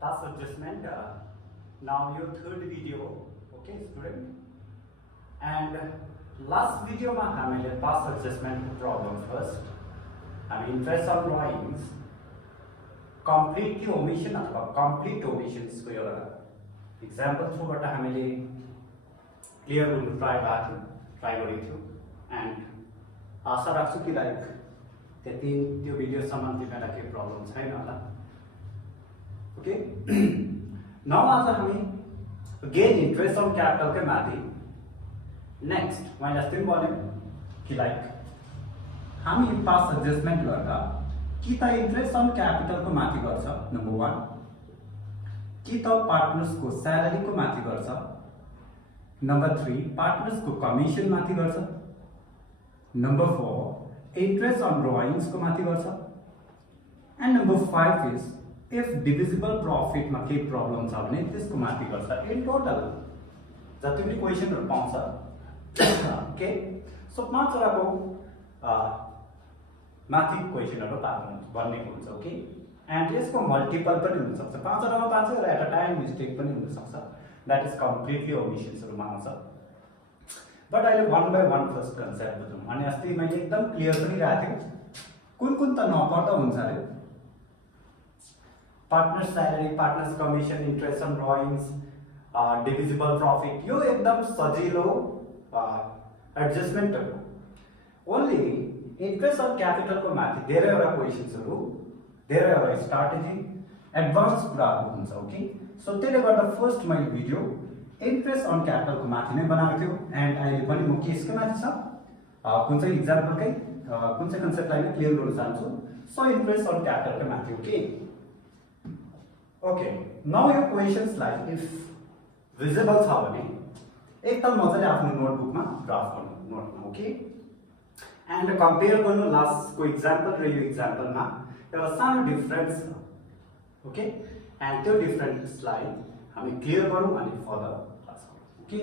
task adjustment. Now your third video, okay, student. And last video ma हामीले task adjustment problem first. हामी interest on drawings completely omission अथवा complete omissions को एउटा example through बाट हामीले clear गर्नु try गरेको थियो and आशा राख्छु कि लाइक त्यो भिडियो सम्म तिमीलाई केही प्रब्लम छैन होला ओके नाउ आज हामी गेन इन्ट्रेस्ट अन क्यापिटल के माथि नेक्स्ट मैले अस्ति पनि भने कि लाइक हामी पास एडजस्टमेन्ट गर्दा कि त इन्ट्रेस्ट अन क्यापिटल को माथि गर्छ नम्बर 1 कि त पार्टनर्स को स्यालेरी को माथि गर्छ नम्बर 3 पार्टनर्स को कमिशन माथि गर्छ नम्बर 4 interest on drawings को माथि गर्छ and number 5 is if divisible profit मा केही प्रब्लम छ भने त्यसको माथि गर्छ इन टोटल जति पनि क्वेशनहरु पाउँछ ओके सो पाँचवटाको माथि क्वेशनहरु बन्नेको हुन्छ ओके एन्ड यसको मल्टिपल पनि हुन सक्छ पाँचवटामा पाँचै र एट अ टाइम मिस्टेक पनि हुन सक्छ दैट इज कम्प्लिटली ओमिशन्सहरुमा आउँछ बट अहिले one by one first concept बुझौँ अनि अस्ति मैले एकदम क्लियर पनि राखेको थिएँ कुन त नपर्दा हुन्छ अरे partners salary partners commission interest on drawings divisible profit यो एकदम सजिलो एडजस्टमेन्ट हो ओन्ली इन्ट्रेस्ट अन क्यापिटल को माथि धेरैवटा क्वेशन्सहरु धेरैवटा स्ट्राटेजी एडभान्स कुराहरु हुन्छ ओके सो त्यसले गर्दा फर्स्ट मैले भिडियो इन्ट्रेस्ट अन क्यापिटल को माथि नै बनाएको थियो एन्ड अहिले पनि म केसको माथि छ कुन चाहिँ एक्जाम्पलकै कुन चाहिँ कन्सेप्टलाई नै क्लियर गर्न चाहन्छु सो इन्ट्रेस्ट अन क्यापिटल को माथि ओके ओके नाउ यो क्वेशन्सलाई इफ भिजिबल छ भने एकदम मजाले आफ्नो नोटबुकमा ड्राफ्ट गर्नु नोटमा ओके एन्ड कम्पेयर गर्नु लास्टको एक्जाम्पल र यो एक्जाम्पलमा एउटा सानो डिफरेन्स छ ओके एन्ड त्यो डिफरेन्सलाई हामी क्लियर गरौँ अनि फर्दर क्लास गरौँ ओके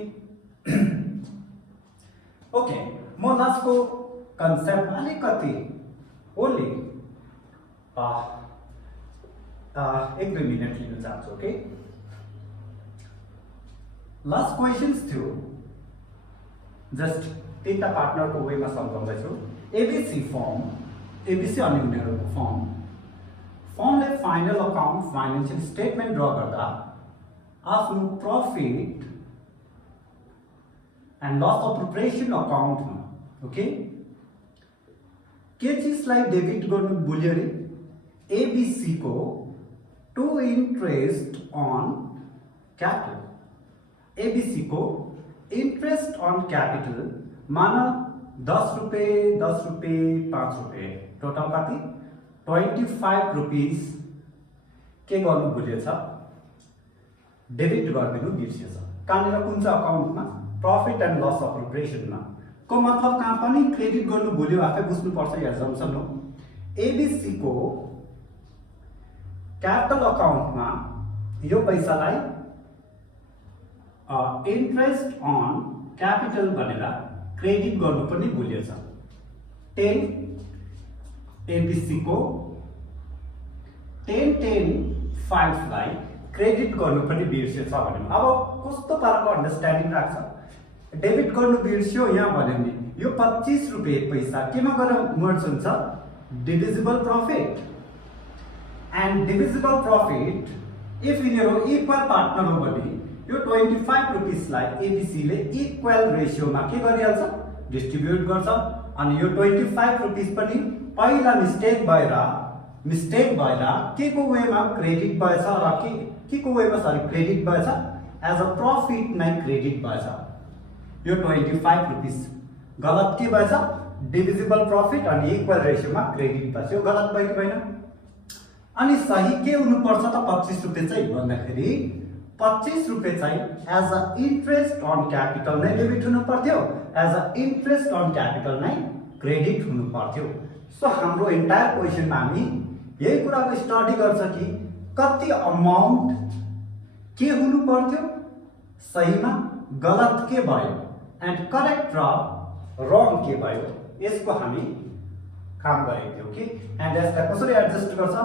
ओके म लास्टको कन्सेप्ट अलिकति ओन्ली 1-2 मिनट लिन चाहन्छु ओके लास्ट क्वेशन्स थियो जस्ट तीनटा पार्टनरको वेमा सम्झाउँदैछु एबीसी फर्म एबीसी अनि उनीहरूको फर्मले final account financial statement draw गर्दा आफ्नो profit and loss of preparation account में ओके के चीजलाई डेबिट गर्नु बोल्यो रे एबीसी को to interest on capital ABC को इंट्रेस्ट ऑन कैपिटल माना 10 रुपये 5 रुपये टोटल कति 25 रुपीस के गर्नु बोल्यो छ डेबिट गरिदिनु बिर्सिएछ कहाँनिर कुन चाहिँ अकाउन्टमा प्रॉफिट एन्ड लस अफ प्रिपरेसनमा को मतलब कहाँ पनि क्रेडिट गर्नु बोल्यो आफै बुझ्नु पर्छ या जम्सन हो एबीसी को क्यापिटल अकाउन्टमा यो पैसालाई इन्ट्रेस्ट अन क्यापिटल भनेर क्रेडिट गर्नु पनि बोल्यो छ 10 एबीसी को 10 लाई क्रेडिट गर्नु पनि बिर्सेछ भन्नु अब कस्तो पाराको अन्डरस्ट्यान्डिङ राख्छ डेबिट गर्नु बिर्स्यो यहाँ भन्यो भने यो 25 रुपैयाँ पैसा केमा गएर मर्ज हुन्छ divisible profit and divisible profit if यिनीहरु इक्वल पार्टनर हो भने यो 25 रुपीस लाई एबीसी ले इक्वल रेशियोमा के गरिहाल्छ डिस्ट्रिब्युट गर्छ अनि यो 25 रुपीस पनि पहिला मिस्टेक भएर के को वेमा क्रेडिट भएछ र के को वेमा सरी क्रेडिट भएछ एज अ प्रॉफिट नै क्रेडिट भएछ यो 25 रुपीस गलत के भएछ डिभिजिबल प्रॉफिट अनि इक्वल रेशियोमा क्रेडिट भएछ यो गलत भयो कि भएन अनि सही के हुनु पर्छ त 25 रुपैयाँ चाहिँ भन्दाखेरि 25 रुपैयाँ चाहिँ as a interest on capital नै डेबिट हुनु पर्थ्यो as a interest on capital नै क्रेडिट हुनु पर्थ्यो सो हाम्रो एन्टायर क्वेशनमा हामी यही कुराको स्टडी गर्छ कि कति अमाउन्ट के हुनु पर्थ्यो सहीमा गलत के भयो एन्ड करेक्ट र रङ के भयो यसको हामी काम गरेको थियो ओके एन्ड यसलाई कसरी एडजस्ट गर्छ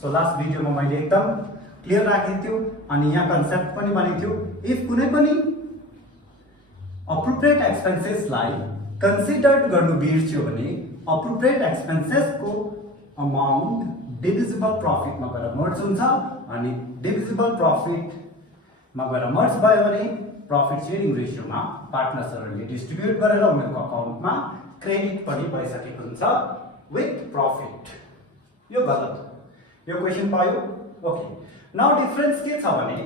सो लास्ट भिडियोमा मैले एकदम क्लियर राखेको थियो अनि यहाँ कन्सेप्ट पनि भनेको थियो इफ कुनै पनि अप्रोप्रिएट एक्सपेन्सेसलाई कन्सिडर्ड गर्नु बिर्स्यो भने अप्रोप्रिएट एक्सपेन्सेसको अमाउन्ट डिभिजिबल प्रफिटमा गएर मर्ज हुन्छ अनि डिभिजिबल प्रफिटमा गएर मर्ज भयो भने प्रफिट सेयरिङ रेशियोमा पार्टनर्सहरूले डिस्ट्रिब्युट गरेर उनीहरूको अकाउन्टमा क्रेडिट पनि भइसकेको हुन्छ विथ प्रफिट। यो गलत। यो क्वेशन पायो। ओके, नाउ डिफरेन्स के छ भने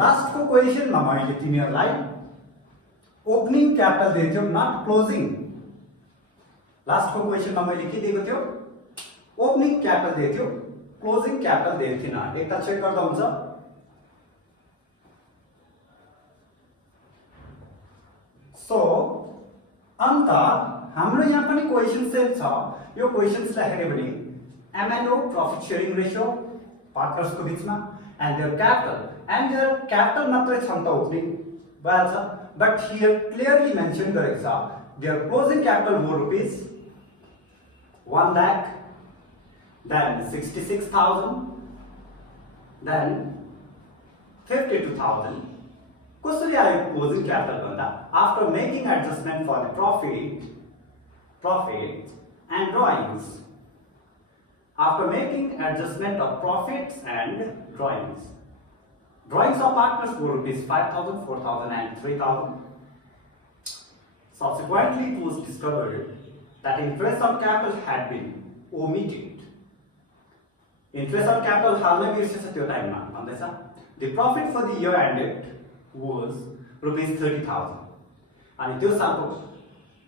लास्टको क्वेशनमा मैले तिमीहरूलाई ओपनिङ क्यापिटल दिएको थियो नट क्लोजिङ। लास्टको क्वेशनमा मैले के दिएको थियो? ओपनिङ क्यापिटल दिएको थियो, क्लोजिङ क्यापिटल दिएको थिएन। एकताल चेक गर्दा हुन्छ। सो अन्त हाम्रो यहाँ पनि क्वेशन सेट छ। यो क्वेशन्सलाई हेर्यो भने एमएनओ प्रॉफिट शेयरिङ रेशियो पार्टनर्सको बीचमा एन्ड देयर क्यापिटल मात्रै छ त ओपनिङ भइहाल्छ। बट हियर क्लियरली मेन्सन गरेको छ देयर क्लोजिङ क्यापिटल वो रुपीज 1 lakh, then 66,000, then 52,000. कसरी आयो क्लोजिङ क्यापिटल भन्दा after making adjustment for the profits and drawings. After making adjustment of profits and drawings of partners were rupees 5,000, 4,000 and 3,000. Subsequently, it was discovered that interest on capital had been omitted. Interest on capital हाल्नै बिर्सेछ त्यो टाइममा भन्दैछ। The profit for the year ended was rupees 30,000 अनि त्यो सालको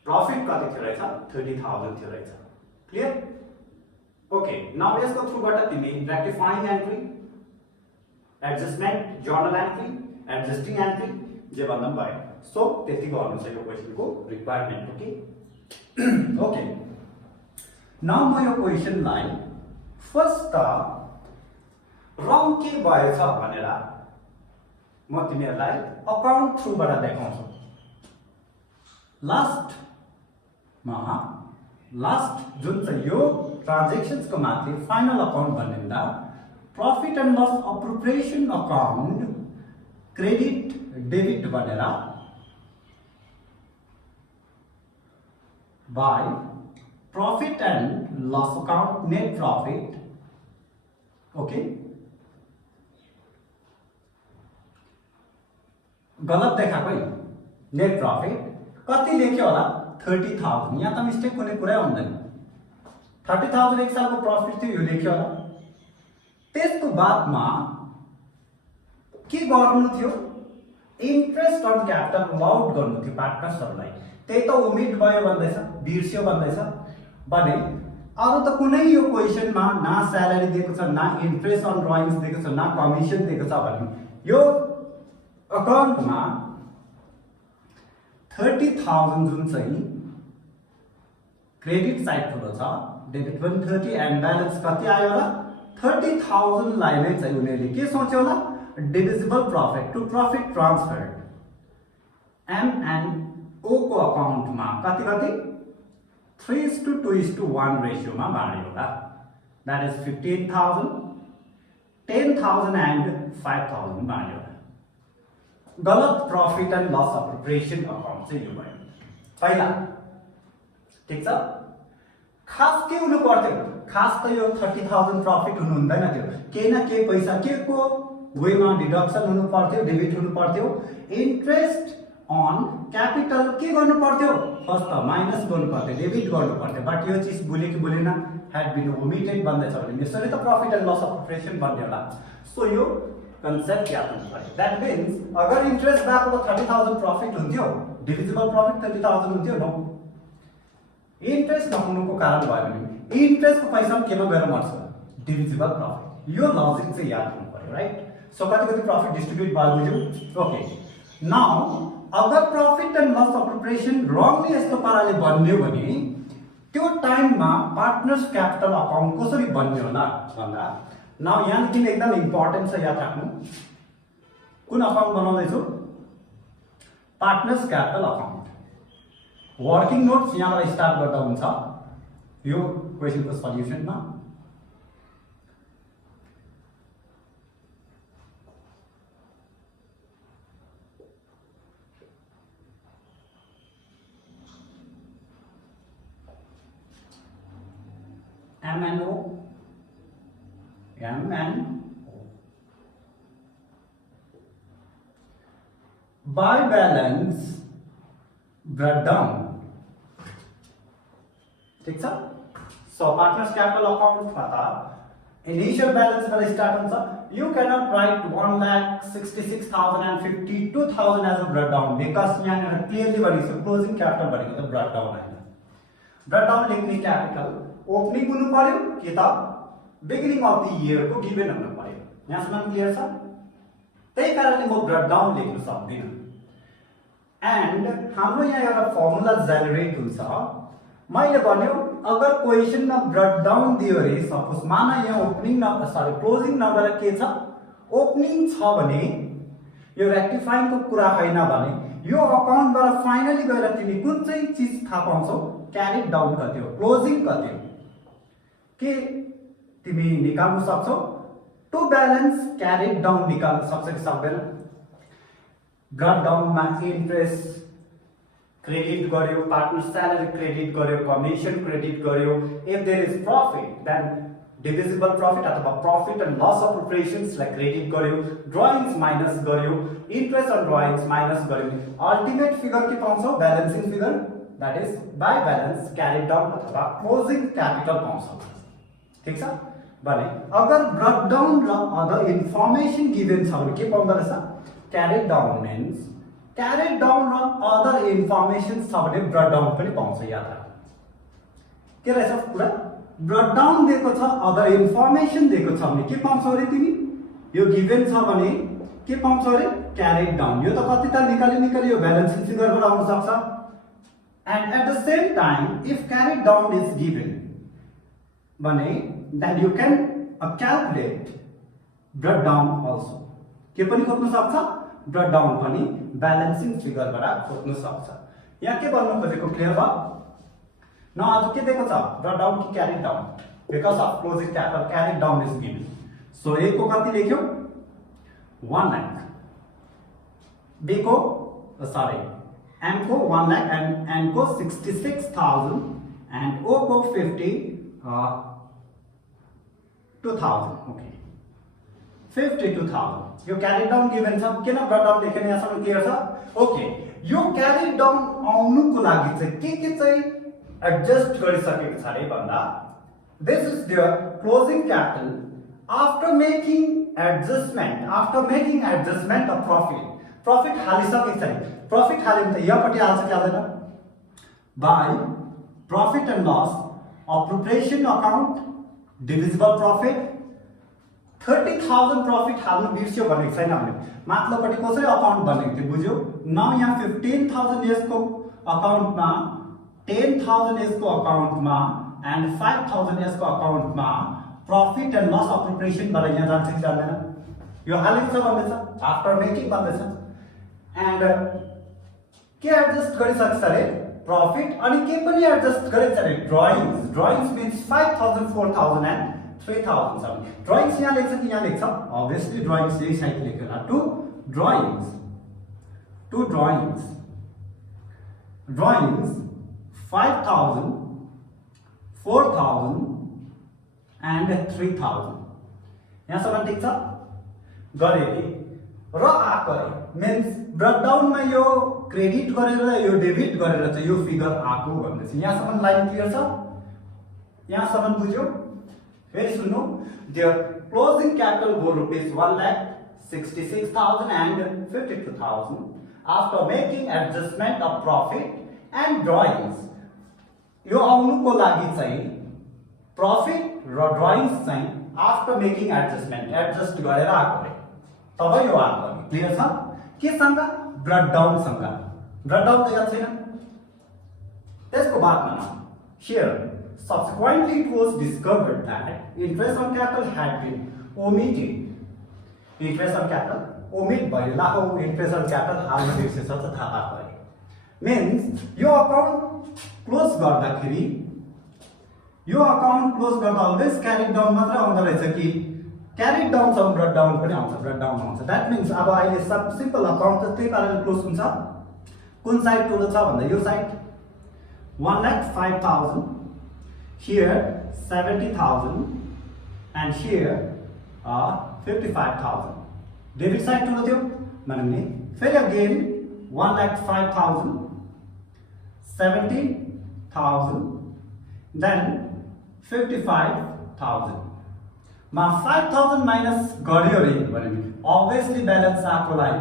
profit कति थियो रहेछ? 30,000 थियो रहेछ। क्लियर? ओके, नाउ यसको थ्रुबाट तिमी rectifying entry, adjustment, journal entry, adjusting entry जे भन्दा भयो। सो त्यति गर्नु छ यो क्वेशनको रिक्वायरमेन्ट। ओके ओके, नाउ म यो क्वेशनलाई फर्स्ट त रङ के भएछ भनेर म तिमीहरूलाई अकाउन्ट थ्रुबाट देखाउँछु। लास्ट जुन चाहिँ यो ट्रान्जेक्सन्सको माथि फाइनल अकाउन्ट भन्दा profit and loss appropriation account credit debit भनेर by profit and loss account net profit. Okay, गलत देखाएको है। नेट प्रॉफिट कति लेख्यो होला? 30,000। यहाँ त मिस्टेक हुने कुरै हुँदैन। 30,000 एक सालको प्रॉफिट थियो, यो लेख्यो होला। त्यसको बादमा के गर्नु थियो? इन्ट्रेस्ट अन क्यापिटल अलाउड गर्नु थियो पार्टनर्सहरूलाई। त्यही त ओमिट भयो भन्दैछ, बिर्स्यो भन्दैछ भने अरु त कुनै यो क्वेशनमा ना स्यालेरी दिएको छ, ना इन्ट्रेस्ट अन ड्रइङ्स दिएको छ, ना कमिसन दिएको छ भने यो अकाउन्टमा 30,000 जुन चाहिँ क्रेडिट साइड ठुलो छ, डेबिट 130 एन्ड ब्यालेन्स कति आयो होला? 30,000 लाई नै चाहिँ उनीहरूले के सोच्यो होला? Divisible profit to profit transferred MNO को अकाउन्टमा कति कति 3:2:1 रेशियोमा बाँड्यो होला। द्याट इज 15,000, 10,000 एन्ड 5,000 बाँड्यो होला। गलत profit and loss appropriation account चाहिँ यो भयो पहिला। ठीक छ? खास के हुनु पर्थ्यो? खास त यो 30,000 प्रॉफिट हुनु हुँदैन थियो। केही न केही पैसा के को वेमा डिडक्सन हुनु पर्थ्यो, डेबिट हुनु पर्थ्यो। इन्ट्रेस्ट अन क्यापिटल के गर्नु पर्थ्यो? फर्स्ट त माइनस गर्नु पर्थ्यो, डेबिट गर्नु पर्थ्यो। बट यो चीज बोले कि बोलेन? ह्याड बीन ओमिटेड भन्दैछ भने यसरी त प्रॉफिट एन्ड लस अप्रोप्रिएसन बन्ने होला। सो यो कन्सेप्ट याद हुनु पर्यो। द्याट मिन्स अगर इन्ट्रेस्ट भएको त 30,000 प्रॉफिट हुन्थ्यो, डिभिजिबल प्रॉफिट 30,000 हुन्थ्यो। नो, इन्ट्रेस्ट नहुनुको कारण भयो भने इन्ट्रेस्टको पैसा केमा गएर मर्छ? Divisible profit. यो लजिक चाहिँ याद हुनु पर्यो, राइट? सो कति प्रॉफिट डिस्ट्रिब्युट भयो बुझ्यौ? ओके, नाउ अगर प्रॉफिट एन्ड लस अप्रोप्रिएसन रङली यस्तो पाराले बन्यो भने त्यो टाइममा पार्टनर्स क्यापिटल अकाउन्ट कसरी बन्यो होला भन्दा नाउ यहाँदेखि एकदम इम्पोर्टेन्ट छ, याद राख्नु। कुन अकाउन्ट बनाउँदैछु? Partners capital account. Working notes यहाँबाट स्टार्ट गर्दा हुन्छ यो क्वेशनको सल्युसनमा। MNO by balance breakdown. ठीक छ सो पार्टनर्स क्यापिटल अकाउन्ट खाता इनिशियल बैलेंस बाट स्टार्ट हुन्छ you cannot write 1,66,052,000 as a breakdown because यहाँ clearly भनेको छ क्लोजिङ क्यापिटल भनेको त ब्रेकडाउन हैन ब्रेकडाउन लेख्ने क्यापिटल ओपनिङ हुनु पर्यो कि त बिगिनिङ अफ द इयर को गिवन हुनु पर्यो यहाँसम्म क्लियर छ त्यही कारणले म ब्रेकडाउन लेख्न सक्दिन एन्ड हाम्रो यहाँ एउटा फर्मुला जेनेरेट हुन्छ मैले भन्यो अगर क्वेशनमा ब्रेकडाउन दियो रे सपोज माना यहाँ ओपनिङ सरी क्लोजिङ नम्बर के छ ओपनिङ छ भने यो रेक्टिफाइङ को कुरा हैन भने यो अकाउन्टबाट फाइनली गएर तिमी कुन चाहिँ चीज थाहा पाउँछौ क्यारी डाउन कति हो क्लोजिङ कति हो के तिमी निकाल्न सक्छौ टु ब्यालेन्स क्यारी डाउन निकाल्न सक्छ कि सक्दैन ब्रेकडाउन मा इन्ट्रेस्ट क्रेडिट गर्यो पार्टनर सैलरी क्रेडिट गर्यो कमिशन क्रेडिट गर्यो if there is profit then divisible profit अथवा profit and loss of operations like credit गर्यो ड्राइंग्स माइनस गर्यो इंट्रेस्ट अन ड्राइंग्स माइनस गर्यो अल्टिमेट फिगर के पाउँछौ balancing figure that is by balance carry down अथवा closing capital पाउँछौ ठीक छ भने अगर ब्रेकडाउन र अदर इन्फर्मेसन गिवन छ भने के पाउँदा रहेछ क्यारी डाउन मीन्स क्यारी डाउन र अदर इन्फर्मेसन छ भने ब्रेकडाउन पनि पाउँछ याद राख के रहेछ कुरा ब्रेकडाउन दिएको छ अदर इन्फर्मेसन दिएको छ भने के पाउँछौ रे तिमी यो गिवन छ भने के पाउँछौ रे क्यारी डाउन यो त कति त निकाली यो ब्यालेन्सिङ फिगरबाट आउन सक्छ and at the same time if carry down is given भने then you can calculate breakdown also के पनि खोज्न सक्छ ब्रेकडाउन पनि ब्यालेन्सिङ फिगरबाट खोज्न सक्छ यहाँ के भन्नु खोजेको क्लियर भयो न आज के दिएको छ ब्रेकडाउन कि carry down because of closing capital carry down is given so A को कति लेख्यो 1 लाख बी को सॉरी एम को 1 लाख एन को 66,000 एंड ओ को 2,000 okay 52,000 यो क्यारी डाउन गिवन छ किन ब्रेकडाउन लेखेन यहाँसम्म क्लियर छ ओके यो क्यारी डाउन आउनुको लागि चाहिँ के चाहिँ एडजस्ट गरिसकेको छ रे भन्दा this is the closing capital after making adjustment of profit हालिसकेको छ प्रॉफिट हाल्यो भने त यहाँपट्टि हाल्छ कि हाल्दैन by profit and loss appropriation account divisible profit 30,000 profit हाल्नु बिर्स्यो भनेको छैन भने माथिल्लोपट्टि कसरी अकाउन्ट बनेको थियो बुझ्यो न यहाँ 15,000 यसको अकाउन्टमा 10,000 यसको अकाउन्टमा एन्ड 5,000 यसको अकाउन्टमा प्रॉफिट एन्ड लस अप्रोप्रिएसन बाट यहाँ जान्छ कि जाँदैन यो हालेको छ भन्दैछ आफ्टर मेकिङ भन्दैछ एन्ड के एडजस्ट गरिसक्छ रे प्रॉफिट अनि के पनि एडजस्ट गरेछ रे ड्राइंग्स मीन्स 5,000 4,000 एन्ड 3,000 ड्राइंग्स यहाँ लेख्छ कि यहाँ लेख्छ obviously ड्राइंग्स यही साइड लेख्यो होला टु ड्राइंग्स 5,000 4,000 एन्ड 3,000 यहाँसम्म ठिक छ गरे र आएको मीन्स ब्रेकडाउन में यो क्रेडिट गरेर यो डेबिट गरेर चाहिँ यो फिगर आको भन्दैछ यहाँसम्म लाइन क्लियर छ यहाँसम्म बुझ्यो फेरि सुन्नु the closing capital go rupees 1,66,000 and 52,000 after making adjustment of profit and drawings यो आउनुको लागि चाहिँ प्रॉफिट र ड्राइंग्स चाहिँ आफ्टर मेकिङ एडजस्ट गरेर आको रे तब यो आको क्लियर छ के सँग ब्रेकडाउन सँग ब्रेकडाउन त याद छैन त्यसको बादमा here subsequently it was discovered that interest on capital had been omitted interest on capital omit भयो लाखौं interest on capital हाल्न बिर्सेछ त थाहा भयो means यो अकाउन्ट क्लोज गर्दाखेरि यो अकाउन्ट क्लोज गर्दा अलवेज क्यारी डाउन मात्र आउँदा रहेछ कि क्यारी डाउन सँग ब्रेकडाउन पनि आउँछ ब्रेकडाउन आउँछ दैट मीन्स अब अहिले सब सिम्पल अकाउन्ट त त्यही पाराले क्लोज हुन्छ कुन साइड ठुलो छ भन्दा यो side 1,05,000 here 70,000 and here 55,000. Debit side ठुलो थियो भन्ने फेरि again 1,05,000, 70,000, then 55,000. मा 5,000 माइनस गर्यो रे भने obviously balance आकोलाई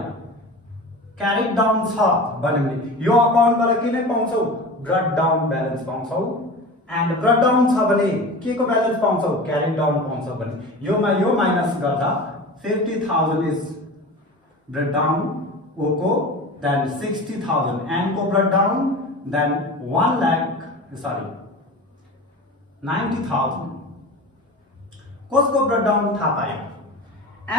carried down छ भने यो अकाउन्टबाट के नै पाउँछौ brought down balance पाउँछौ and brought down छ भने के को ब्यालेन्स पाउँछौ carried down पाउँछौ भने योमा यो माइनस गर्दा 50,000 is brought down o को then 60,000 and को brought down then 90,000 कसको brought down थाहा पायो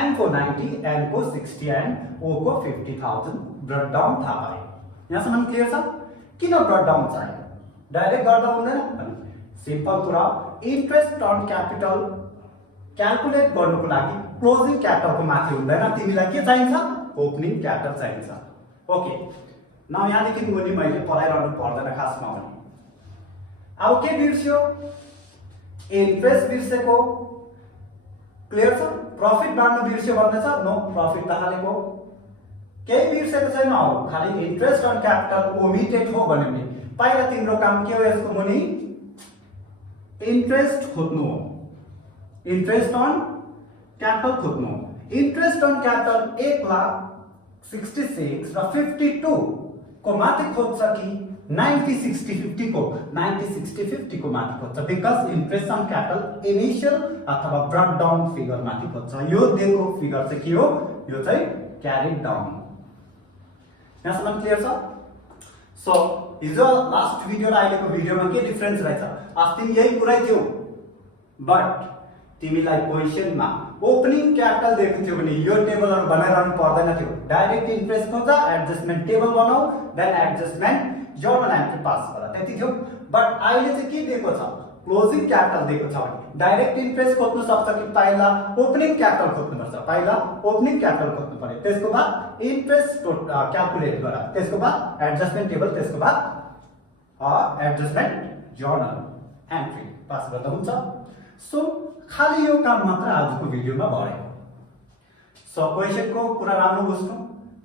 m को 90 n को 60 and o को 50,000 brought down थाहा पायो यहाँसम्म क्लियर छ किन brought down चाहियो डाइरेक्ट गर्दा हुँदैन सिम्पल कुरा इन्ट्रेस्ट अन क्यापिटल क्याल्कुलेट गर्नुको लागि क्लोजिङ क्यापिटलको माथि हुँदैन तिमीलाई के चाहिन्छ ओपनिङ क्यापिटल चाहिन्छ ओके नाउ यहाँदेखि मुनि मैले पढाइरहनु पर्दैन खासमा भने अब के बिर्स्यो इन्ट्रेस्ट बिर्सेको क्लियर छ प्रफिट बाँड्नु बिर्स्यो भन्ने छ नो प्रफिट त हालेको केही बिर्सेको छैन हो खाली इन्ट्रेस्ट अन क्यापिटल ओमिटेड हो भने पहिला तिम्रो काम के हो यसको मुनि इन्ट्रेस्ट खोज्नु हो इन्ट्रेस्ट अन क्यापिटल खोज्नु हो इन्ट्रेस्ट अन क्यापिटल 1,66,000 र 52 को माथि खोज्छ कि 90,60,50 को 90,60,50 को माथि खोज्छ because interest on capital initial अथवा ब्रट डाउन फिगर माथि खोज्छ यो दिएको फिगर चाहिँ के हो यो चाहिँ क्यारिड डाउन यहाँसम्म क्लियर छ सो हिजो लास्ट भिडियो र अहिलेको भिडियोमा के डिफरेन्स रहेछ अस्ति यही कुरै थियो बट तिमीलाई क्वेशनमा ओपनिङ क्यापिटल दिएको थियो भने यो टेबलहरु बनाइरहनु पर्दैन थियो डाइरेक्ट इन्ट्रेस्ट खोज एडजस्टमेन्ट टेबल बनाऊ then adjustment journal entry pass गर त्यति थियो बट अहिले चाहिँ के दिएको छ क्लोजिङ क्यापिटल दिएको छ भने डाइरेक्ट इन्ट्रेस्ट खोज्नु सक्छ कि पहिला ओपनिङ क्यापिटल खोज्नु पर्छ पहिला ओपनिङ क्यापिटल खोज्नु पर्यो त्यसको बाद इन्ट्रेस्ट क्याल्कुलेट गर त्यसको बाद एडजस्टमेन्ट टेबल त्यसको बाद एडजस्टमेन्ट जर्नल एन्ट्री पास गर्दा हुन्छ सो खाली यो काम मात्र आजको भिडियोमा भयो सो क्वेशनको कुरा राम्रो बुझ्नु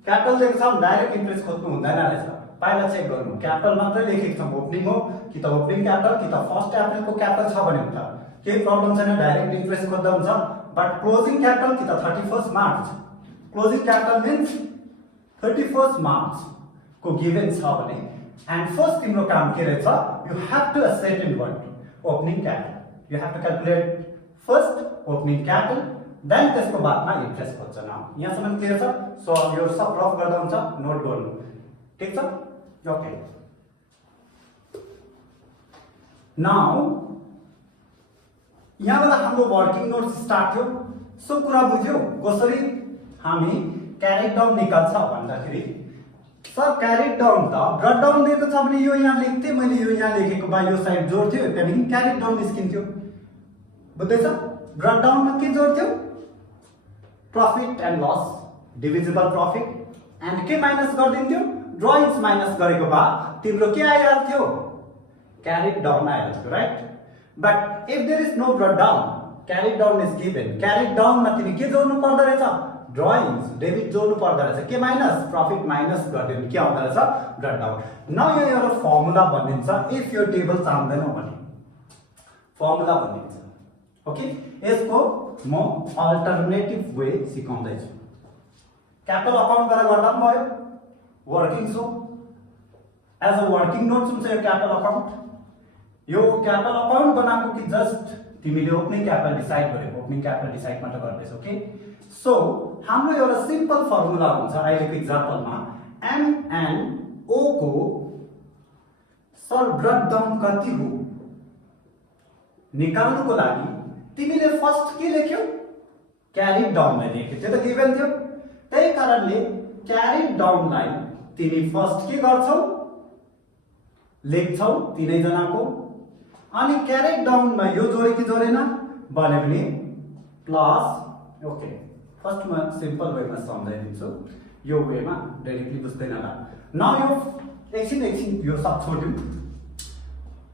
क्यापिटल दिएको छ डाइरेक्ट इन्ट्रेस्ट खोज्नु हुँदैन रहेछ पहिला चेक गर्नु क्यापिटल मात्रै लेखेको छ ओपनिङ हो कि त ओपनिङ क्यापिटल कि त फर्स्ट अप्रिलको क्यापिटल छ भने हुन्छ केही प्रब्लम छैन डाइरेक्ट इन्ट्रेस्ट खोज्दा हुन्छ बट क्लोजिङ क्यापिटल कि त 31 March closing capital means 31 March को गिवन छ भने एन्ड फर्स्ट तिम्रो काम के रहेछ you have to set in word opening capital you have to calculate first opening capital then त्यसको बादमा इन्ट्रेस्ट खोज्छ न यहाँसम्म क्लियर छ सो यो सब रफ गर्दा हुन्छ नोट गर्नु ठीक छ ओके नाउ यहाँबाट हाम्रो वर्किङ नोट्स स्टार्ट थियो सो कुरा बुझ्यौ कसरी हामी क्यारिड डाउन निकाल्छ भन्दाखेरि सर क्यारिड डाउन त ब्रट डाउन दिएको छ भने यो यहाँ लेख्थे मैले यो यहाँ लेखेको बा यो साइड जोड्थ्यो त्यहाँदेखि क्यारिड डाउन निस्किन्थ्यो बुझ्दैछ ब्रट डाउनमा के जोड्थ्यो profit and loss divisible profit and के माइनस गरिदिन्थ्यो ड्रइङ्स माइनस गरेको बा तिम्रो के आइहाल्थ्यो क्यारिड डाउन आइहाल्थ्यो right but if there is no brought down carried down is given carried डाउनमा तिमी के जोड्नु पर्दो रहेछ ड्रइङ्स डेबिट जोड्नु पर्दो रहेछ के माइनस प्रॉफिट माइनस गरिदिनु के आउँदो रहेछ ब्रट डाउन न यो एउटा फर्मुला भनिन्छ इफ यो टेबल चाहँदैनौ भने फर्मुला भनिन्छ ओके यसको म अल्टरनेटिभ वे सिकाउँदै छु क्यापिटल अकाउन्टबाट गर्दा पनि भयो working so as a working notes हुन्छ यो क्यापिटल अकाउन्ट यो क्यापिटल अकाउन्ट बनाएको कि जस्ट तिमीले ओपनिङ क्यापिटल डिसाइड गर्यो ओपनिङ क्यापिटल डिसाइड मात्र गर्दैछौ ओके सो हाम्रो एउटा सिम्पल फर्मुला हुन्छ अहिलेको एक्जाम्पलमा एम एन्ड ओ को सर ब्रट डाउन कति हो निकाल्नुको लागि तिमीले फर्स्ट के लेख्यौ क्यारिड डाउनलाई लेख्यौ त्यो त गिभन थियो त्यही कारणले क्यारिड डाउनलाई तिमी फर्स्ट के गर्छौ लेख्छौ तीनै जनाको अनि क्यारिड डाउनमा यो जोडे कि जोडेन भने पनि प्लस ओके फर्स्ट म सिम्पल वेमा सम्झाइदिन्छु यो वेमा डाइरेक्टली बुझ्दैन होला न यो एकछिन यो सब छोड्यौं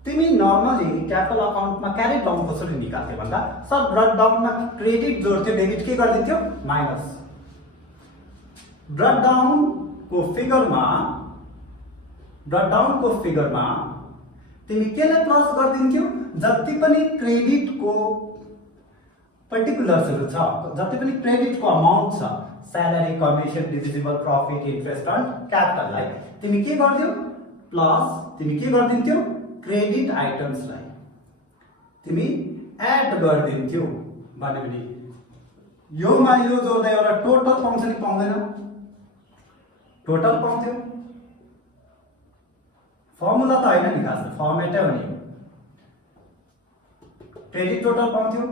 तिमी नर्मली क्यापिटल अकाउन्टमा क्यारेट डाउन कसरी निकाल्थ्यौ भन्दा सर ब्रट डाउनमा क्रेडिट जोड्थ्यो डेबिट के गरिदिन्थ्यो माइनस ब्रट डाउनको फिगरमा तिमी केलाई प्लस गरिदिन्थ्यौ जति पनि क्रेडिटको पर्टिकुलर्सहरु छ जति पनि क्रेडिटको अमाउन्ट छ salary commission divisible profit interest on क्यापिटललाई तिमी के गर्दियौ प्लस तिमी के गरिदिन्थ्यौ क्रेडिट आइटम्सलाई तिमी एड गरिदिन्थ्यौ भनेपछि योमा यो जोड्दा एउटा टोटल पाउँछ नि पाउँदैन टोटल पाउँथ्यौ फर्मुला त हैन नि खास फर्मेटै हो नि क्रेडिट टोटल पाउँथ्यौ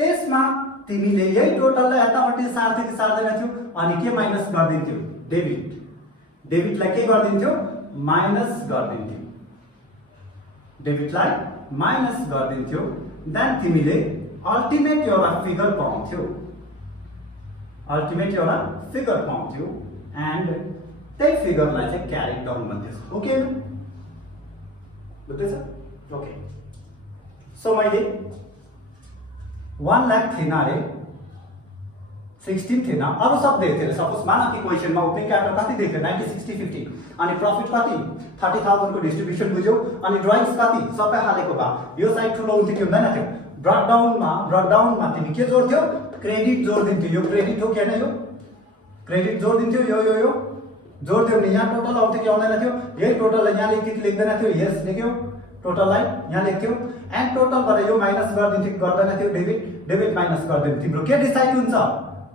त्यसमा तिमीले यही टोटललाई यतापट्टि सार्थ्यौ कि सार्दैनथ्यौ अनि के माइनस गरिदिन्थ्यौ डेबिटलाई के गरिदिन्थ्यौ माइनस गरिदिन्थ्यौ डेबिटलाई माइनस गरिदिन्थ्यौ देन तिमीले अल्टिमेट एउटा फिगर पाउँथ्यौ एन्ड त्यही फिगरलाई चाहिँ क्यारी डाउन भन्छौ ओके बुझ्दैछ ओके सो मैले 1 लाख थिएन अरे 16 थिएन अरु सब दिएको थियो सपोज मान कि क्वेशनमा ओपनिङ क्यापिटल कति दिएको थियो 90 60 50 अनि प्रॉफिट कति 30,000 को डिस्ट्रिब्युसन बुझ्यौ अनि ड्राइङ्स कति सबै हालेको भा यो साइड ठुलो हुन्थ्यो कि हुँदैन थियो ब्रट डाउनमा तिमी के जोड्थ्यौ क्रेडिट जोड्दिन्थ्यौ यो क्रेडिट हो कि हैन यो क्रेडिट जोड्दिन्थ्यौ यो जोड्दियौ नि यहाँ टोटल आउँथ्यो कि आउँदैन थियो यही टोटललाई यहाँ लेख्दैन थियो यस लेख्यौ टोटललाई यहाँ लेख्थ्यौ एन्ड टोटलबाट यो माइनस गरिदिन्थ्यो गर्दैन थियो डेबिट माइनस गरिदिन्थ्यो तिम्रो के डिसाइड हुन्छ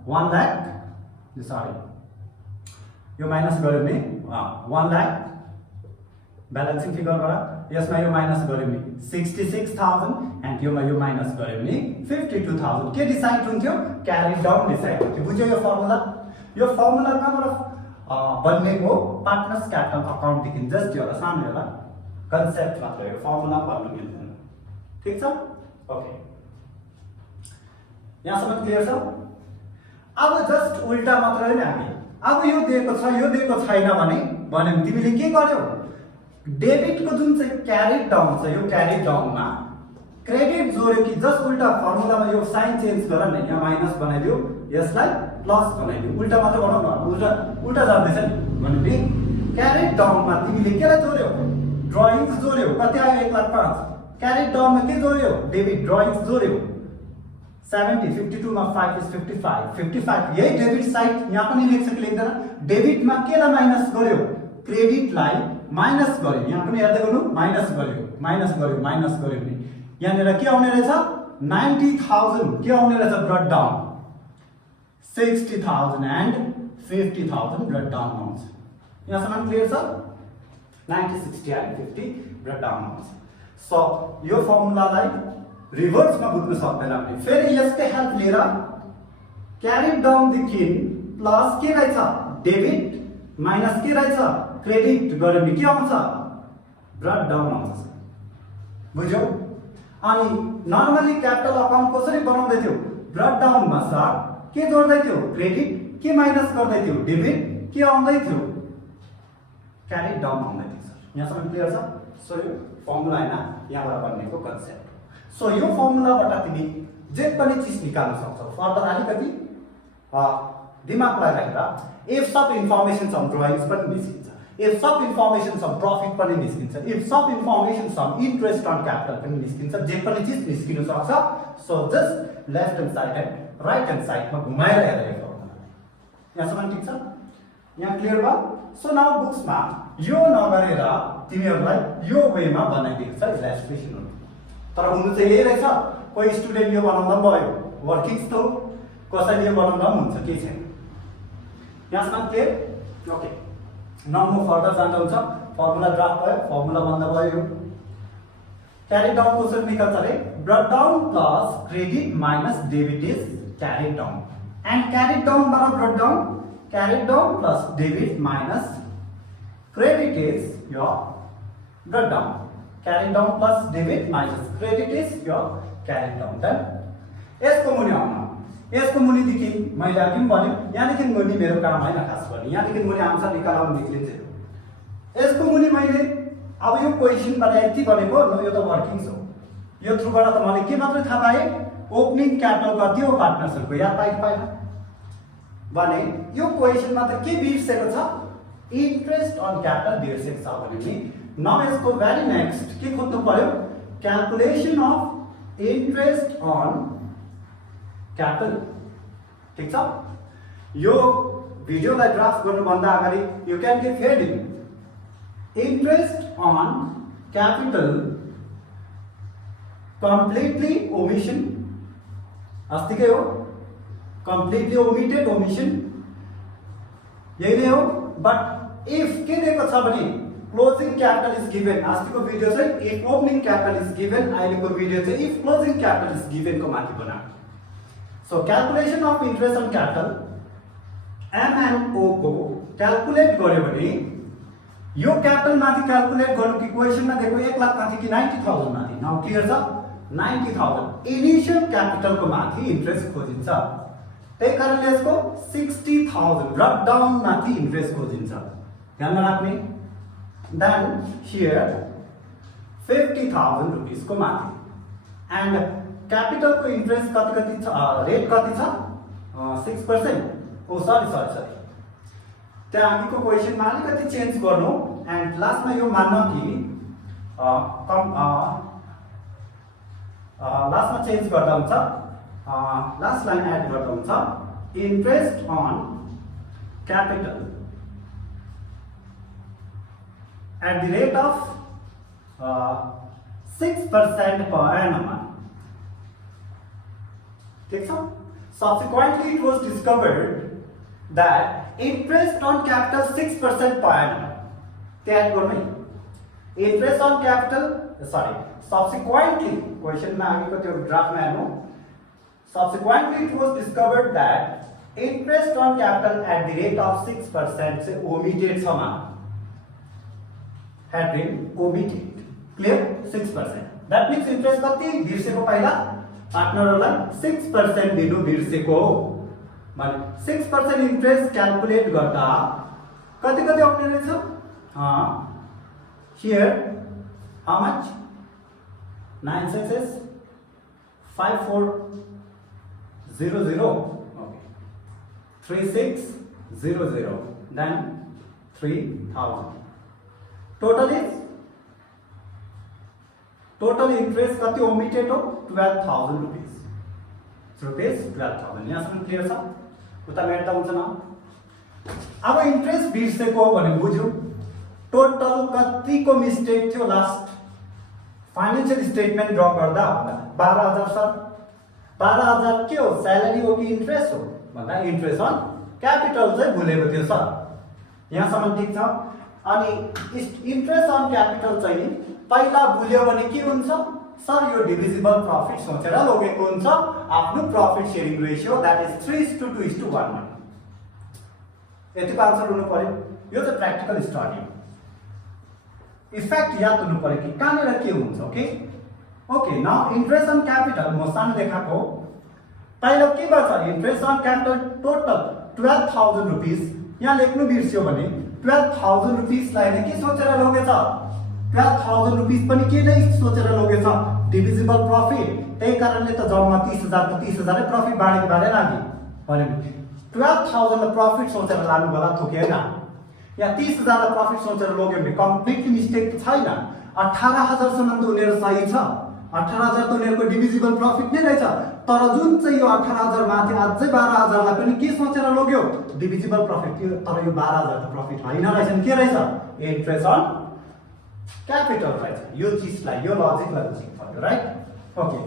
1 लाख सरी यो माइनस गर्यो नि 1 लाख ब्यालेन्सिङ फिगरबाट यसमा यो माइनस गर्यो नि 66,000 एन्ड योमा यो माइनस गर्यो नि 52,000 के डिसाइड हुन्थ्यो क्यारी डाउन डिसाइड हुन्थ्यो बुझ्यौ यो फर्मुला कहाँबाट बन्नेको पार्टनर्स क्यापिटल अकाउन्ट देखि जस्ट एउटा सानो एउटा कन्सेप्ट मात्र हो फर्मुला भन्नु मिल्दैन ठीक छ ओके यहाँसम्म क्लियर छ अब जस्ट उल्टा मात्र हैन हामी अब यो दिएको छैन भने तिमीले के गर्यौ डेबिटको जुन चाहिँ क्यारी डाउन छ यो क्यारी डाउनमा क्रेडिट जोड्यो कि जस्ट उल्टा फर्मुलामा यो साइन चेन्ज गर न यहाँ माइनस बनाइदियो यसलाई प्लस बनाइदियो उल्टा मात्र बनाउनु उल्टा जाँदैछ नि भनेपछि क्यारी डाउनमा तिमीले केलाई जोड्यौ ड्राइङ्स जोड्यौ कति आयो 1,05,000 क्यारी डाउनमा के जोड्यौ डेबिट ड्राइङ्स जोड्यौ 70 52 मा 5 is 55 यही डेबिट साइड यहाँ पनि लेख्छ कि लेख्दैन डेबिटमा केलाई माइनस गर्यो क्रेडिटलाई माइनस गर्यो यहाँ पनि हेर्दै गर्नु माइनस गर्यो नि यहाँनिर के आउने रहेछ 90,000 के आउने रहेछ brought down 60,000 and 50,000 brought down आउँछ यहाँसम्म क्लियर छ 90 60 एन्ड 50 ब्रट डाउन आउँछ सो यो फर्मुलालाई रिभर्स में बुझ्न सक्दैन भने फेरि यसकै हेल्प लिएर क्यारी डाउन देखि प्लस के रहेछ डेबिट माइनस के रहेछ क्रेडिट गर्यो भने के आउँछ ब्रट डाउन आउँछ बुझ्यौ अनि नर्मली क्यापिटल अकाउन्ट कसरी बनाउँदै थियो ब्रट डाउनमा सर के जोड्दै थियो क्रेडिट के माइनस गर्दै थियो डेबिट के आउँदै थियो क्यारी डाउन आउँदै थियो सर यहाँसम्म क्लियर छ सो यो फर्मुला हैन यहाँबाट बन्नेको कन्सेप्ट सो यो फर्मुलाबाट तिमी जे पनि चीज निकाल्न सक्छौ फर्दर अलिकति दिमागलाई राखेर इफ सब इन्फर्मेसन सम ड्राइङ्स पनि निस्किन्छ इफ सब इन्फर्मेसन सम प्रॉफिट पनि निस्किन्छ इफ सब information some interest on capital पनि निस्किन्छ जे पनि चीज निस्किन सक्छ so just left hand side and right hand साइडमा घुमाएर हेरेर यहाँसम्म ठिक छ यहाँ क्लियर भयो सो नाउ बुक्समा यो नगरेर तिमीहरूलाई यो वेमा बनाइदिएको छ इलास्ट्रेसनहरु तर हुनु चाहिँ यही रहेछ कोही स्टुडेन्ट यो बनाउँदा भयो वर्किङ त कसैले यो बनाउँदा पनि हुन्छ केही छैन यहाँसम्म क्लियर ओके नम्बर फर्दर जाँदा हुन्छ फर्मुला ड्राफ्ट भयो फर्मुला बन्द भयो क्यारी डाउन कसरी निकाल्छ अरे brought down plus credit minus debit is carry down and carry down बाट brought down carry down plus debit minus credit is your brought down carry down plus debit minus credit is your carry down then यसको मुनि आउन यसको मुनि देखि मैले अघि पनि भने यहाँदेखि मुनि मेरो काम हैन खास गर्ने यहाँदेखि मुनि आन्सर निकाल्न निक्लिन्छ यसको मुनि मैले अब यो क्वेसनबाट यति भनेको न, यो त वर्किङ्स हो। यो थ्रुबाट त मैले के मात्रै थाहा पाएँ, ओपनिङ क्यापिटल कति हो पार्टनरशिपको, याद पाएन भने यो क्वेसनमा त के बिर्सेको छ, इन्ट्रेस्ट अन क्यापिटल बिर्सेको छ भने नि नाउ यसको भेरी नेक्स्ट के खोज्नु पर्यो, calculation of interest on capital. ठीक छ, यो भिडियोलाई ड्राफ्ट गर्नुभन्दा अगाडि you can get heading interest on capital completely omission, अस्तिकै हो कम्प्लिटली ओमिटेड ओमिशन यही नै हो। बट इफ के दिएको छ भने क्लोजिङ क्यापिटल इज गिभन, अस्तिको भिडियो चाहिँ if opening capital is given, अहिलेको भिडियो चाहिँ if closing capital is given को माथि बनाएको। So calculation of interest on capital MNO को क्याल्कुलेट गर्यो भने यो क्यापिटल माथि क्याल्कुलेट गर्नु कि क्वेसनमा दिएको 1 लाख माथि कि 90,000 माथि, नाउ क्लियर छ 90,000 इनिशियल क्यापिटल को माथि इन्ट्रेस्ट खोजिन्छ, त्यही कारणले यसको 60,000 रट डाउन माथि इन्ट्रेस्ट खोजिन्छ, ध्यानमा राख्ने। देन हियर 50,000 रुपीस को माथि एन्ड क्यापिटल को इन्ट्रेस्ट कति छ, रेट कति छ 6%। ओ सरी त्यहाँ अघिको क्वेसनमा अलिकति चेन्ज गर्नु एन्ड लास्टमा यो मान्न कि लास्टमा चेन्ज गर्दा हुन्छ, लास्ट लाइन एड गर्दा हुन्छ interest on capital at the rate of 6% per annum। ठीक छ, subsequently it was discovered that interest on capital 6% per annum, त्याग गर्नु interest on capital, sorry subsequently question में आगे को त्यो ड्राफ्ट में हेर्नु, subsequently it was discovered that interest on capital at the rate of 6% say omitted समा had been omitted, clear 6%, that means interest कति बिर्सेको पहिला पार्टनरलाई 6% दिनु बिर्सेको, माने 6% इन्ट्रेस्ट क्याल्कुलेट गर्दा कति आउने रहेछ, here how much 9 6 is 5400, okay 3600, then 3000, total interest कति ओमिटेड हो 12,000 रुपीस, रुपीस 12,000, यहाँसम्म क्लियर छ, उता मेट्दा हुन्छ न। अब इन्ट्रेस्ट बिर्सेको भने बुझ्यौ, टोटल कतिको मिस्टेक थियो लास्ट फाइनेन्शियल स्टेटमेन्ट ड्र गर्दा 12,000 सर, 12,000 के हो स्यालेरी हो कि इन्ट्रेस्ट हो भन्दा इन्ट्रेस्ट अन क्यापिटल चाहिँ भुलेको थियो सर, यहाँसम्म ठिक छ। अनि इन्ट्रेस्ट अन क्यापिटल चाहिँ पहिला भुल्यो भने के हुन्छ सर, यो डिभिजिबल प्रॉफिट सोचेर लगेको हुन्छ, आफ्नो profit sharing ratio that is 3:2:1। यतिको आन्सर हुनु पर्यो, यो चाहिँ प्र्याक्टिकल स्टडी हो। इफेक्ट याद हुनु पर्यो कि कहाँनिर के हुन्छ। Okay now interest on capital म सानो देखाएको, पहिला के भन्छ interest on capital total 12,000 rupees, यहाँ लेख्नु बिर्स्यो भने 12,000 रुपीसलाई नै के सोचेर लगेछ, 12,000 रुपीस पनि के नै सोचेर लगेछ डिभिजिबल प्रॉफिट, त्यही कारणले त जम्मा 30,000 को 30,000 प्रॉफिट बाँडेको बारे लाग्यो भने 12,000 लाई प्रॉफिट सोचेर लानु गलत हो कि हैन, या 30,000 लाई प्रॉफिट सोचेर लग्यो भने कम्प्लिटली मिस्टेक त छैन। 18,000 सम्म त उनीहरु सही छ, 18,000 त उनीहरुको डिभिजिबल प्रॉफिट नै रहेछ, तर जुन चाहिँ यो 18,000 माथि अझै 12,000 लाई पनि के सोचेर लग्यो डिभिजिबल प्रॉफिट, तर यो 12,000 त प्रॉफिट हैन रहेछ, के रहेछ इन्ट्रेस्ट अन क्यापिटल रहेछ। यो चीजलाई यो लजिकलाई बुझ्नु पर्यो, right. Okay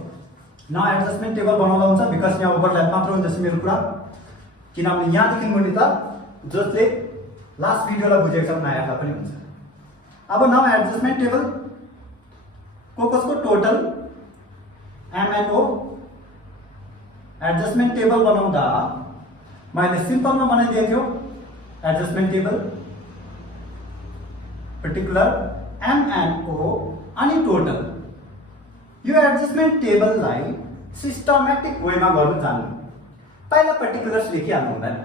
now adjustment table बनाउँदा हुन्छ, बिकज यहाँ ओभरल्याप मात्र हुन्छ मेरो कुरा, किनभने यहाँदेखि मुनि त जसले लास्ट भिडियोलाई बुझेको छ नयाँलाई पनि हुन्छ। अब नाउ एडजस्टमेन्ट टेबल को कसको टोटल एमएनओ एडजस्टमेन्ट टेबल बनाउँदा मैले सिम्पलमा बनाइदिएको थियो एडजस्टमेन्ट टेबल पर्टिकुलर एमएनओ अनि टोटल। यो एडजस्टमेन्ट टेबललाई सिस्टमेटिक वेमा गर्न जान्नु, पहिला पर्टिकुलर्स लेखिहाल्नु हुँदैन,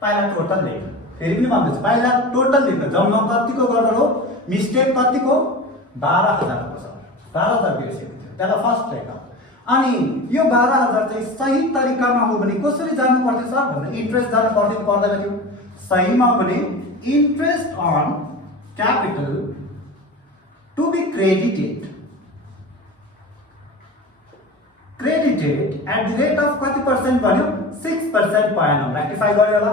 पहिला टोटल लेख्नु, फेरि पनि भन्दैछु पहिला टोटल लेख्नु, जम्मा कतिको गरेर हो मिस्टेक कतिको 12,000 को छ 12,000 बिर्सेको थियो त्यसलाई फर्स्ट लेख अनि यो 12,000 चाहिँ सही तरिकामा हो भने कसरी जानु पर्थ्यो सर भन्दा इन्ट्रेस्ट जानु पर्थ्यो पर्दैन थियो सहीमा भने interest on capital to be credited at the rate of कति पर्सेन्ट भन्यो 6% per annum रेक्टिफाई गर्यो होला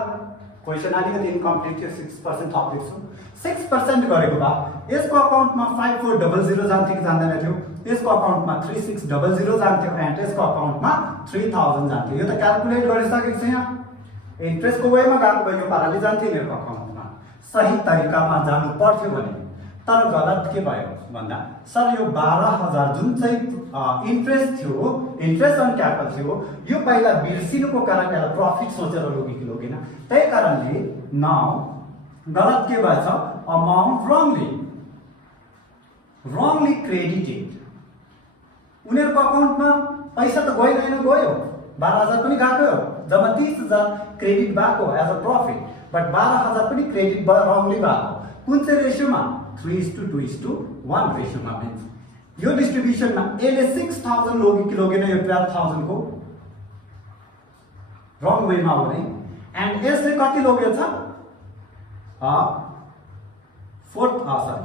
क्वेशन अलिकति इन्कम्प्लिट थियो 6% थप्दैछु 6% गरेको भए यसको अकाउन्टमा 5400 जान्थ्यो कि जान्दैन थियो यसको अकाउन्टमा 3600 जान्थ्यो एन्ड यसको अकाउन्टमा 3000 जान्थ्यो यो त क्याल्कुलेट गरिसकेको छ यहाँ इन्ट्रेस्टको वेमा गएको भए यो पाराले जान्थ्यो मेरो अकाउन्टमा सही तरिकामा जानु पर्थ्यो भने तर गलत के भयो भन्दा सर यो 12,000 जुन चाहिँ इन्ट्रेस्ट थियो इन्ट्रेस्ट अन क्यापिटल थियो यो पहिला बिर्सिनुको कारण यसलाई प्रफिट सोचेर लोगे कि लोगेन त्यही कारणले नाउ गलत के भएछ अमाउन्ट wrongly credited उनीहरुको अकाउन्टमा पैसा त गएन गयो 12,000 पनि गएको जम्मा 30,000 क्रेडिट भएको एज अ प्रफिट बट 12,000 पनि क्रेडिट रङली भएको कुन चाहिँ रेशियोमा 3:2:1 रेशियोमा मिल्छ यो डिस्ट्रिब्युसनमा एले 6,000 लोगे कि लोगेन यो 12,000 को रङ वेमा हो भने एन्ड यसले कति लोगेछ 4,000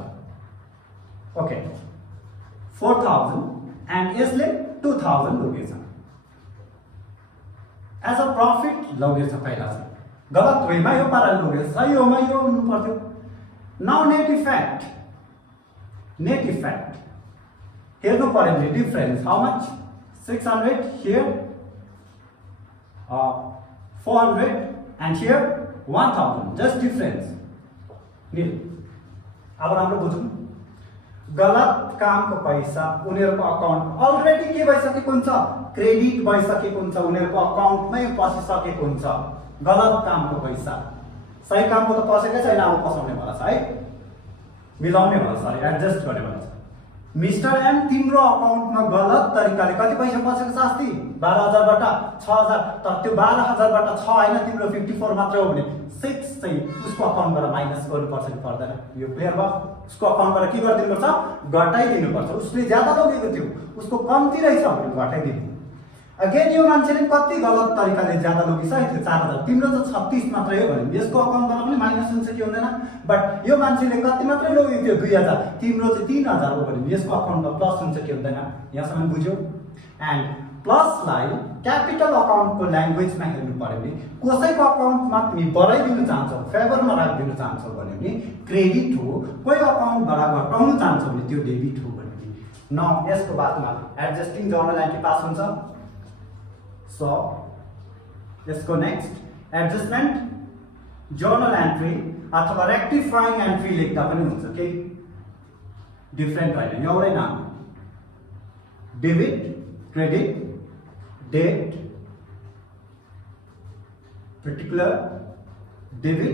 एन्ड यसले 2,000 लोगेछ एज अ प्रफिट लोगेछ पहिला चाहिँ गलत वेमा यो पाराले लोगेछ सही होमा यो हुनु पर्थ्यो नाउ नेट इफेक्ट हेर्नु पर्यो भने difference how much 600 here 400 and here 1,000 just difference nil अब राम्रो बुझौँ गलत कामको पैसा उनीहरुको अकाउन्ट अलरेडी के भइसकेको हुन्छ क्रेडिट भइसकेको हुन्छ उनीहरुको अकाउन्टमै पसिसकेको हुन्छ गलत कामको पैसा सही कामको त पसेकै छैन अब पसाउने होला है मिलाउने होला सरी एडजस्ट गर्ने होला मिस्टर एम तिम्रो अकाउन्टमा गलत तरिकाले कति पैसा पसेको छ अस्ति 12,000 बाट 6,000 तर त्यो 12,000 बाट 6 हैन तिम्रो 54 मात्र हो भने 6 चाहिँ उसको अकाउन्टबाट माइनस गर्नुपर्छ कि पर्दैन यो क्लियर भयो उसको अकाउन्टबाट के गरिदिनुपर्छ घटाइदिनु पर्छ उसले ज्यादा लगेको थियो उसको कम्ती रहेछ भने घटाइदिनु अगेन यो मान्छेले कति गलत तरिकाले ज्यादा लगिसकेको थियो 4,000 तिम्रो त 36 मात्रै हो भने यसको अकाउन्टबाट पनि माइनस हुन्छ कि हुँदैन बट यो मान्छेले कति मात्रै लगेको थियो 2,000 तिम्रो चाहिँ 3,000 हो भने यसको अकाउन्टमा प्लस हुन्छ कि हुँदैन यहाँसम्म बुझ्यौ एन्ड प्लसलाई क्यापिटल अकाउन्टको ल्याङ्ग्वेजमा हेर्नु पर्यो भने कसैको अकाउन्टमा तिमी बढाइदिन चाहन्छौ फेभरमा राखिदिन चाहन्छौ भने क्रेडिट हो कोही अकाउन्टबाट घटाउन चाहन्छौ भने त्यो डेबिट हो भने न यसको बादमा एडजस्टिङ जर्नल एन्ट्री पास हुन्छ सो यसको नेक्स्ट एडजस्टमेन्ट जर्नल एन्ट्री अथवा रेक्टिफाइङ एन्ट्री लेख्दा पनि हुन्छ के डिफरेन्ट होइन एउटै नाम debit credit date particular debit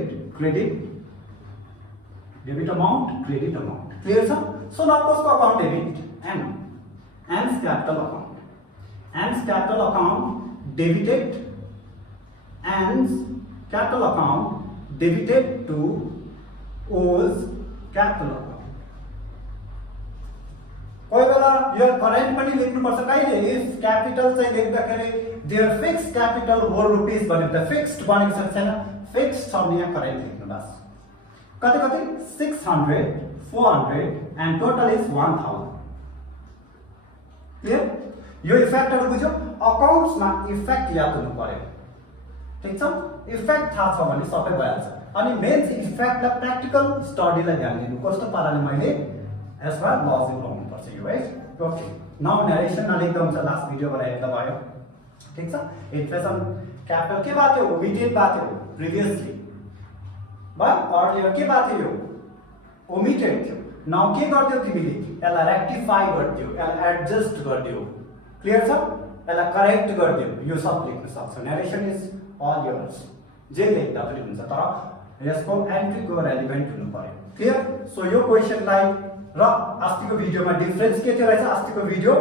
amount credit amount clear छ सो नाउ कसको अकाउन्ट डेबिट एम्स capital account debited and capital account debited to O's capital account कोही बेला यो करेन्ट पनि लेख्नु पर्छ कहिले इफ क्यापिटल चाहिँ लेख्दाखेरि देयर फिक्स्ड क्यापिटल हो रुपीस भने त फिक्स्ड बनेको छ छैन फिक्स्ड छ भने यहाँ करेन्ट लेख्नु बस कति 600 400 एन्ड टोटल इज 1,000 क्लियर यो इफेक्टहरु बुझ्यौ अकाउन्ट्समा इफेक्ट याद हुनु पर्यो ठीक छ इफेक्ट थाहा छ भने सबै भइहाल्छ अनि मेन इफेक्टलाई प्र्याक्टिकल स्टडीलाई ध्यान दिनु कस्तो पाराले मैले यसमा लजिक लगाउनु पर्छ यो है ओके नाउ नरेसन नलेख्दा हुन्छ लास्ट भिडियोबाट हेर्दा भयो ठीक छ इन्फ्लेसन क्यापिटल के बात हो ओमिटेड बात हो प्रिभियसली बट अर्लियर के बात हो यो ओमिटेड थियो नाउ के गर्दियौ तिमीले यसलाई रेक्टिफाई गर्दियौ यसलाई एडजस्ट गर्दियौ क्लियर छ यसलाई करेक्ट गरिदियो यो सब लेख्न सक्छ नरेसन इज अल योर्स जे लेख्दा पनि हुन्छ तर यसको एन्ट्रीको रेलेभेन्ट हुनु पर्यो क्लियर सो यो क्वेशनलाई र अस्तिको भिडियोमा डिफरेन्स के थियो रहेछ अस्तिको भिडियो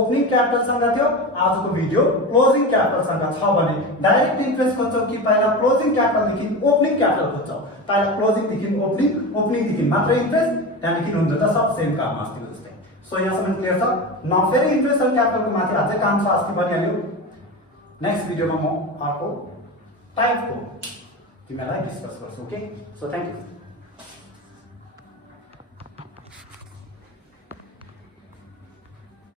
ओपनिङ क्यापिटल सँग थियो आजको भिडियो क्लोजिङ क्यापिटल सँग छ भने डाइरेक्ट इन्ट्रेस्ट खोज्छौ कि पहिला क्लोजिङ क्यापिटल देखि ओपनिङ क्यापिटल खोज्छौ पहिला क्लोजिङ देखि ओपनिङ देखि मात्र इन्ट्रेस्ट त्यहाँदेखि हुन्छ त सब सेम काम अस्तिको जस्तै। सो यहाँसम्म क्लियर छ न? फेरि इन्टरेस्ट क्यापिटलको माथि अझै काम छ, अस्ति भनिहाल्यो। नेक्स्ट भिडियोमा म अर्को टाइपको तिमीलाई डिस्कस गर्छु। Okay, so thank you.